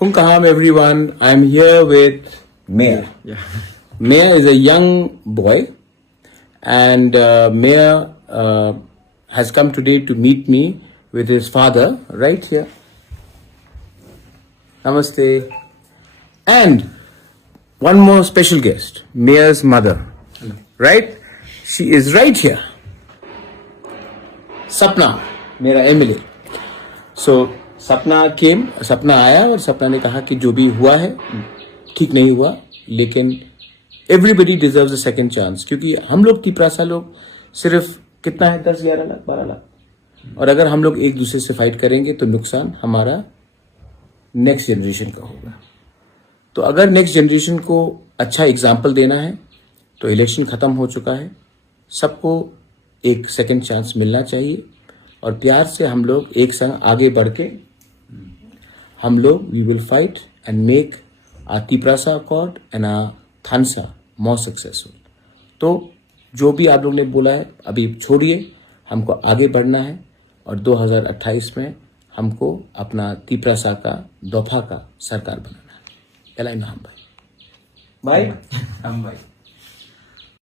Punkaham everyone, I'm here with Mayor. Mayor is a young boy and Mayor has come today to meet me with his father right here. Namaste. And one more special guest, Mayor's mother. Right? She is right here. Sapna, मेरा MLA. So सपना आया और सपना ने कहा कि जो भी हुआ है ठीक नहीं हुआ, लेकिन everybody deserves a second chance. क्योंकि हम लोग तिपरासा लोग सिर्फ कितना है 10, 11 लाख, 12 लाख, और अगर हम लोग एक दूसरे से फाइट करेंगे तो नुकसान हमारा नेक्स्ट जनरेशन का होगा. तो अगर नेक्स्ट जनरेशन को अच्छा एग्जाम्पल देना है तो इलेक्शन खत्म हो चुका है, सबको एक सेकंड चांस मिलना चाहिए और प्यार से हम लोग एक संग आगे बढ़ के हम लोग we will fight and make our Tiprasa accord and our Thansa more successful. तो जो भी आप लोग ने बोला है अभी छोड़िए, हमको आगे बढ़ना है और 2028 में हमको अपना तिपरासा का दफा का सरकार बनाना है. एलाई नाम भाई. हम भाई